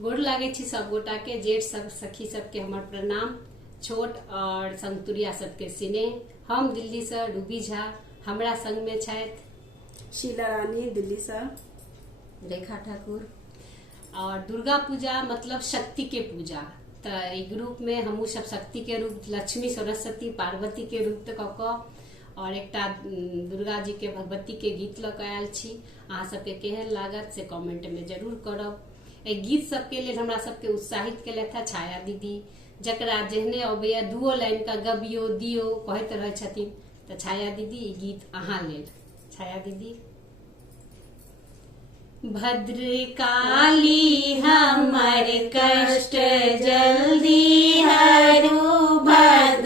गोड़ लागे छी सब गोटा के, जेठ सब सखी सबके हमर प्रणाम। छोट और संगतुरिया सबके स्नेह। हम दिल्ली से रूबी झा, हमरा संग में छथि शीला रानी दिल्ली से, रेखा ठाकुर। और दुर्गा पूजा मतलब शक्ति के पूजा। तो ग्रुप में हमू सब शक्ति के रूप, लक्ष्मी सरस्वती पार्वती के रूप तक और एकटा दुर्गा जी के भगवती के गीत लऽ कऽ आयल छी। अहाँ सबके केहन लागत से कमेंट में जरूर करब। ए गीत सबके लेल हमरा सबके उत्साहित केलथि छाया दीदी, जकरा जेहने अबैया दुओ लाइन का गबियो दियो कहैत रहै छथिन। तो छाया दीदी ई गीत अहाँ लेल। छाया दीदी। भद्रकाली हमर कष्ट जल्दी हरू, भद्र